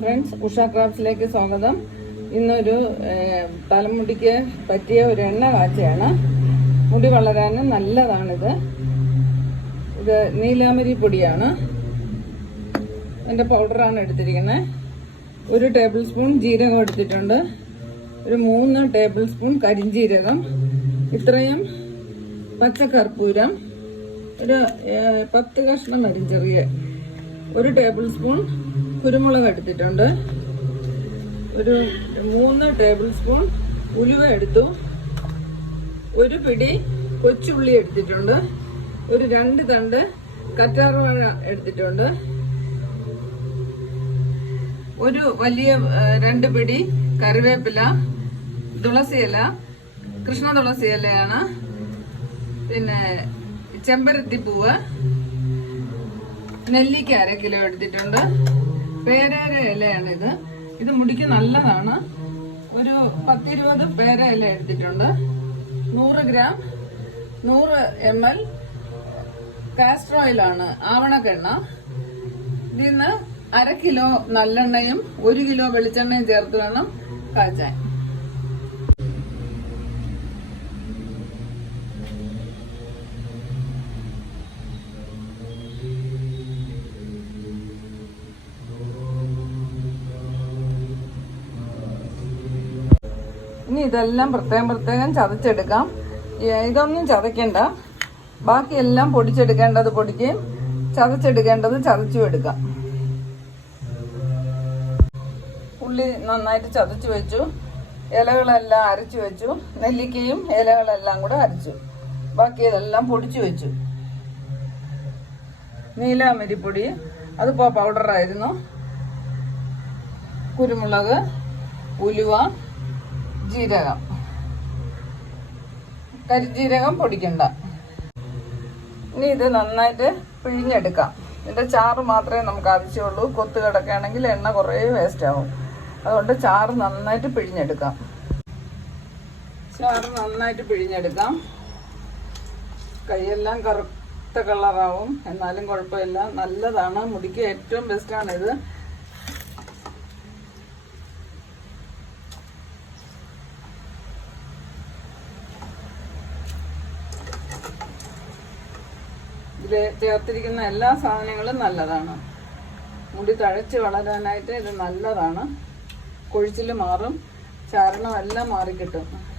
Friends Usha ക്രാഫ്റ്റ്സിലേക്ക് സ്വാഗതം. ഇന്നൊരു തലമുടിക്ക് പറ്റിയ ഒരു എണ്ണ കാച്ചയാണ്. മുടി വളരാനും നല്ലതാണിത്. ഇത് നീലാമരി പൊടിയാണ്. എന്റെ പൗഡറാണ് എടുത്തിരിക്കുന്നത് ഒരു ടേബിൾ സ്പൂൺ ജീരകം എടുത്തിട്ടുണ്ട്. ഒരു മൂന്ന് ടേബിൾ സ്പൂൺ കരിഞ്ജീരകം ഇത്രയും പച്ചക്കർപ്പൂരം ഒരു പത്ത് കഷ്ണം അരിഞ്ചെറിയ ചെറിയ ഒരു ടേബിൾ സ്പൂൺ കുരുമുളക് എടുത്തിട്ടുണ്ട്. ഒരു മൂന്ന് ടേബിൾ സ്പൂൺ ഉലുവ എടുത്തു. ഒരു പിടി കൊച്ചുള്ളി എടുത്തിട്ടുണ്ട്. ഒരു രണ്ട് തണ്ട് കറ്റാർവാഴ എടുത്തിട്ടുണ്ട്. ഒരു വലിയ രണ്ട് പിടി കറിവേപ്പില തുളസിയില കൃഷ്ണ തുളസിയിലയാണ്. പിന്നെ ചെമ്പരത്തിപ്പൂവ് നെല്ലിക്ക അര കിലോ എടുത്തിട്ടുണ്ട്. പേരേര ഇലയാണ് ഇത്. ഇത് മുടിക്ക് നല്ലതാണ്. ഒരു പത്തിരുപത് പേര ഇല എടുത്തിട്ടുണ്ട്. നൂറ് ഗ്രാം നൂറ് എം എൽ കാസ്റ്റർ ഓയിലാണ് ആവണക്കെണ്ണ. ഇതിന്ന് അര കിലോ നല്ലെണ്ണയും ഒരു കിലോ വെളിച്ചെണ്ണയും ചേർത്ത് വേണം കാച്ചാൻ. ഇനി ഇതെല്ലാം പ്രത്യേകം പ്രത്യേകം ചതച്ചെടുക്കാം. ഇതൊന്നും ചതയ്ക്കണ്ട. ബാക്കിയെല്ലാം പൊടിച്ചെടുക്കേണ്ടത് പൊടിക്കുകയും ചതച്ചെടുക്കേണ്ടത് ചതച്ചും എടുക്കാം. ഉള്ളി നന്നായിട്ട് ചതച്ചു വെച്ചു. ഇലകളെല്ലാം അരച്ചു വെച്ചു. നെല്ലിക്കയും ഇലകളെല്ലാം കൂടെ അരച്ചു. ബാക്കി ഇതെല്ലാം പൊടിച്ചു വെച്ചു. നീലാമരിപ്പൊടി അതിപ്പോൾ പൗഡറായിരുന്നു കുരുമുളക് ഉലുവ ജീരകം. കരിജീരകം പൊടിക്കണ്ട. ഇനി ഇത് നന്നായിട്ട് പിഴിഞ്ഞെടുക്കാം. ഇതിന്റെ ചാറ് മാത്രമേ നമുക്ക് ആവശ്യമുള്ളൂ. കൊത്ത് കിടക്കുകയാണെങ്കിൽ എണ്ണ കുറേ വേസ്റ്റ് ആവും. അതുകൊണ്ട് ചാറ് നന്നായിട്ട് പിഴിഞ്ഞെടുക്കാം. ചാറ് നന്നായിട്ട് പിഴിഞ്ഞെടുക്കാം. കൈയെല്ലാം കറുത്ത കളറാവും എന്നാലും കുഴപ്പമില്ല. നല്ലതാണ്. മുടിക്ക് ഏറ്റവും ബെസ്റ്റാണ് ചേർത്തിരിക്കുന്ന എല്ലാ സാധനങ്ങളും നല്ലതാണ്. മുടി തഴച്ച് വളരാനായിട്ട് ഇത് നല്ലതാണ്. കൊഴിച്ചിൽ മാറും. ചാരണം എല്ലാം മാറിക്കിട്ടും.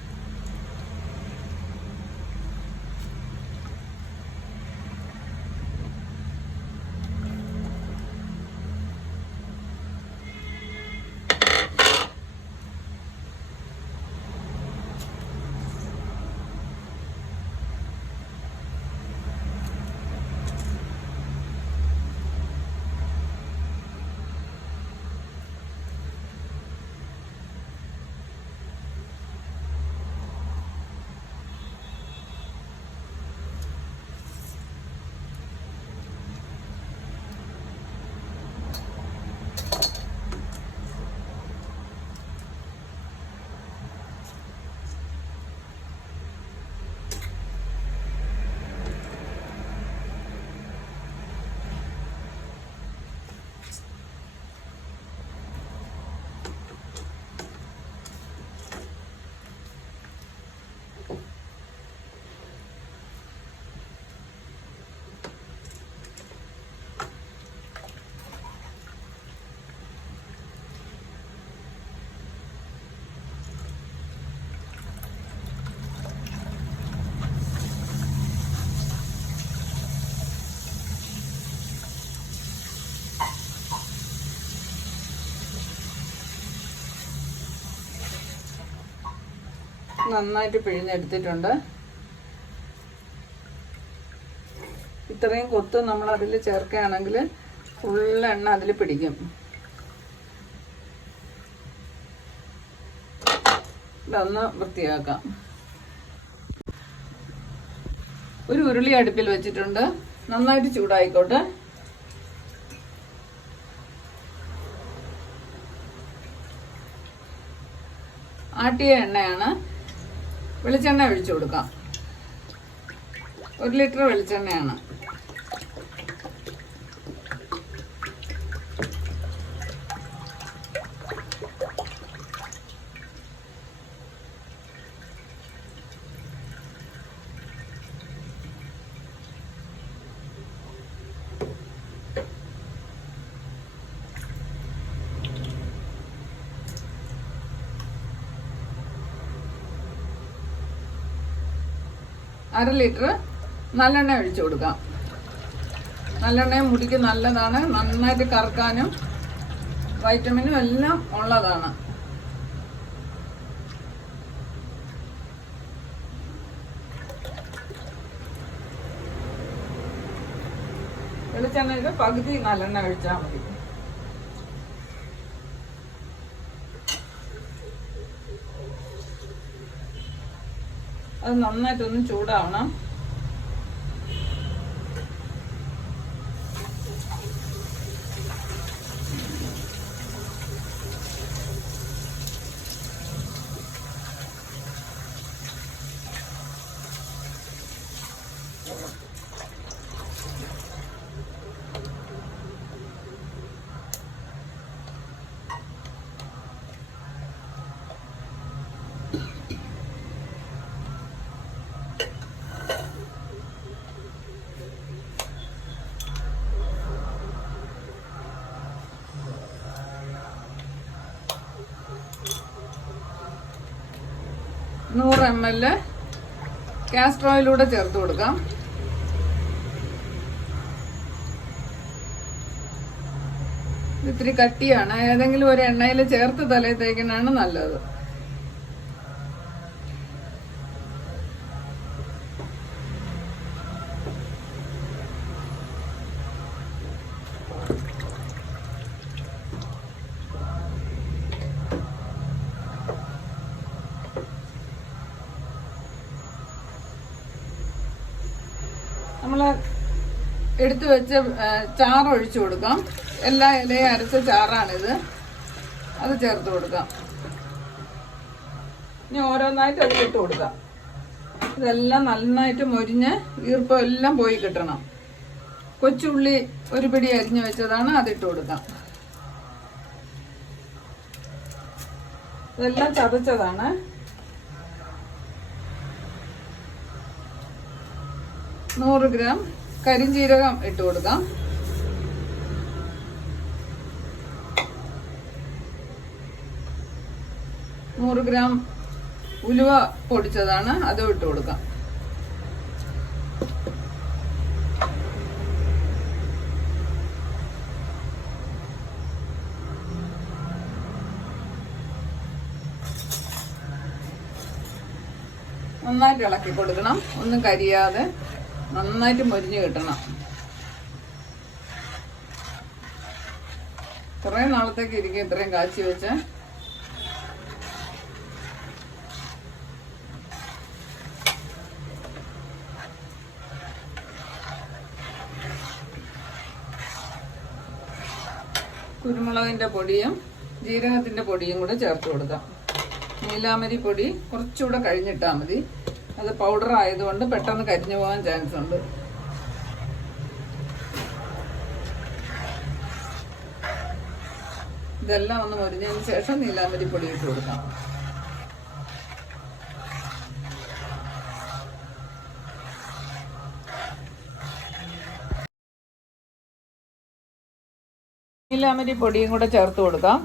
നന്നായിട്ട് പിഴിഞ്ഞെടുത്തിട്ടുണ്ട്. ഇത്രയും കൊത്ത് നമ്മൾ അതിൽ ചേർക്കുകയാണെങ്കിൽ ഫുൾ എണ്ണ അതിൽ പിടിക്കും. ഇതൊന്ന് വൃത്തിയാക്കാം. ഒരു ഉരുളി അടുപ്പിൽ വെച്ചിട്ടുണ്ട്. നന്നായിട്ട് ചൂടായിക്കോട്ടെ. ആട്ടിയ എണ്ണയാണ്. വെളിച്ചെണ്ണ ഒഴിച്ചു കൊടുക്കാം. ഒരു ലിറ്റർ വെളിച്ചെണ്ണയാണ്. അര ലിറ്റർ നല്ലെണ്ണ ഒഴിച്ചു കൊടുക്കാം. നല്ലെണ്ണയും മുടിക്ക് നല്ലതാണ്. നന്നായിട്ട് കറക്കാനും വൈറ്റമിനും എല്ലാം ഉള്ളതാണ്. വെളിച്ചെണ്ണയിൽ പകുതി നല്ലെണ്ണ ഒഴിച്ചാൽ മതി. അത് നന്നായിട്ടൊന്ന് ചൂടാവണം. നൂറ് എം എൽ കാസ്റ്റർ ഓയിലൂടെ ചേർത്ത് കൊടുക്കാം. ഇത് ഇത്തിരി കട്ടിയാണ്. ഏതെങ്കിലും ഒരു എണ്ണയിൽ ചേർത്ത് തലയിൽ തേക്കുന്നതാണ് നല്ലത് നമ്മൾ എടുത്തു വെച്ച ചാറൊഴിച്ചു കൊടുക്കാം. എല്ലാ ഇലയും അരച്ച ചാറാണിത്. അത് ചേർത്ത് കൊടുക്കാം. ഇനി ഓരോന്നായിട്ട് അത് ഇട്ട് കൊടുക്കാം. ഇതെല്ലാം നന്നായിട്ട് മൊരിഞ്ഞ് ഈർപ്പം എല്ലാം പോയി കിട്ടണം. കൊച്ചുള്ളി ഒരു പിടി അരിഞ്ഞു വെച്ചതാണ് അതിട്ട് കൊടുക്കാം. ഇതെല്ലാം ചതച്ചതാണ്. നൂറ് ഗ്രാം കരിഞ്ജീരകം ഇട്ട് കൊടുക്കാം. നൂറ് ഗ്രാം ഉലുവ പൊടിച്ചതാണ് അതും ഇട്ട് കൊടുക്കാം. നന്നായിട്ട് ഇളക്കി കൊടുക്കണം. ഒന്നും കരിയാതെ നന്നായിട്ട് മൊരിഞ്ഞ് കിട്ടണം. കുറേ നാളത്തേക്ക് ഇരിക്കും ഇത്രയും കാച്ചി വെച്ച്. കുരുമുളകിന്റെ പൊടിയും ജീരകത്തിന്റെ പൊടിയും കൂടെ ചേർത്ത് കൊടുക്കാം. നീലാമരി പൊടി കുറച്ചുകൂടെ കഴിഞ്ഞിട്ടാൽ മതി. അത് പൗഡർ ആയതുകൊണ്ട് പെട്ടെന്ന് കരിഞ്ഞു പോകാൻ ചാൻസ് ഉണ്ട്. ഇതെല്ലാം ഒന്ന് മുരിഞ്ഞതിന് ശേഷം നീലാമ്പരി പൊടി ഇട്ട് കൊടുക്കാം. നീലാമ്പരി പൊടിയും കൂടെ ചേർത്ത് കൊടുക്കാം.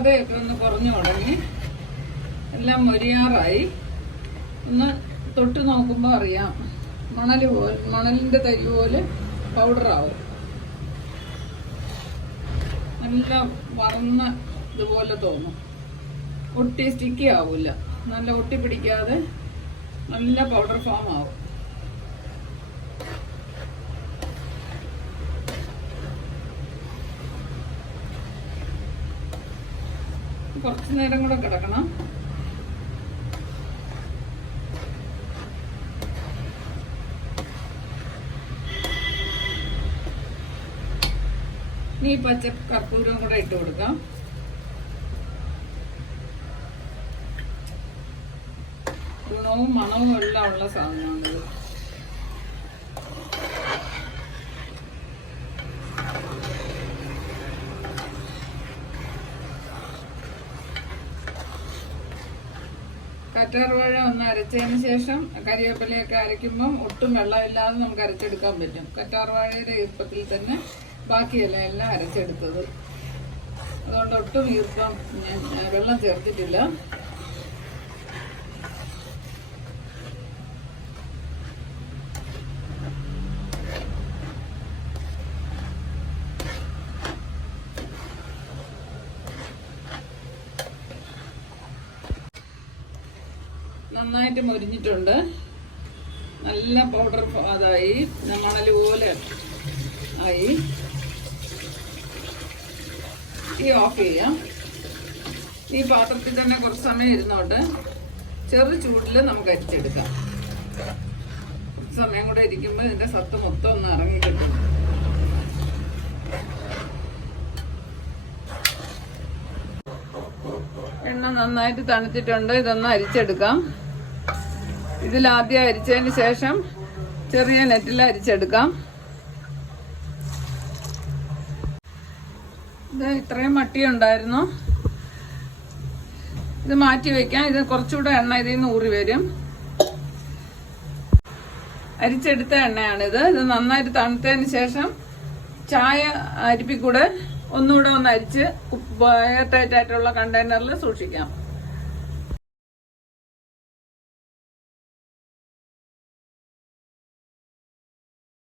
പതയൊക്കെ ഒന്ന് കുറഞ്ഞു തുടങ്ങി. എല്ലാം മൊരിയാറായി. ഒന്ന് തൊട്ട് നോക്കുമ്പോൾ അറിയാം. മണൽ പോലെ മണലിന്റെ തരി പോലെ പൗഡറാവും. നല്ല വറന്ന ഇതുപോലെ തോന്നും. ഒട്ടി സ്റ്റിക്കി ആവില്ല നല്ല ഒട്ടി പിടിക്കാതെ നല്ല പൗഡർ ഫോം ആവും. കുറച്ച് നേരം കൂടെ കിടക്കണം. ഇനി പച്ച കർപ്പൂരവും കൂടെ ഇട്ട് കൊടുക്കാം. ഗുണവും മണവും എല്ലാം ഉള്ള സാധനമാണിത് വാഴ ഒന്ന് അരച്ചതിന് ശേഷം കരിവേപ്പിലയൊക്കെ അരയ്ക്കുമ്പം ഒട്ടും വെള്ളമില്ലാതെ നമുക്ക് അരച്ചെടുക്കാൻ പറ്റും. കറ്റാർ വാഴയുടെ ഈർപ്പത്തിൽ തന്നെ ബാക്കിയല്ല എല്ലാം അരച്ചെടുത്തത്. അതുകൊണ്ട് ഒട്ടും ഈർപ്പം വെള്ളം ചേർത്തിട്ടില്ല. നന്നായിട്ട് മൊരിഞ്ഞിട്ടുണ്ട്. നല്ല പൗഡർ അതായി. മണൽ പോലെ ആയി. ഈ ഓഫ് ചെയ്യാം. ഈ പാത്രത്തിൽ തന്നെ കുറച്ച് സമയം ഇരുന്നോട്ട് ചെറു ചൂടിൽ നമുക്ക് അരിച്ചെടുക്കാം. കുറച്ച് സമയം കൂടെ ഇരിക്കുമ്പോൾ ഇതിന്റെ സത്ത് മൊത്തം ഒന്ന് ഇറങ്ങി കിട്ടും. എണ്ണ നന്നായിട്ട് തണുത്തിട്ടുണ്ട്. ഇതൊന്ന് അരിച്ചെടുക്കാം. ഇതിൽ ആദ്യം അരിച്ചതിന് ശേഷം ചെറിയ നെറ്റിൽ അരിച്ചെടുക്കാം. ഇത് ഇത്രയും മട്ടി ഉണ്ടായിരുന്നു ഇത് മാറ്റി വെക്കാം. ഇത് കുറച്ചുകൂടെ എണ്ണ ഇതിൽ നിന്ന് ഊറി വരും. അരിച്ചെടുത്ത എണ്ണയാണിത്. ഇത് നന്നായിട്ട് തണുത്തതിന് ശേഷം ചായ അരിപ്പിക്കൂടെ ഒന്നുകൂടെ ഒന്ന് അരിച്ച് എയർ ടൈറ്റ് ആയിട്ടുള്ള കണ്ടെയ്നറിൽ സൂക്ഷിക്കാം.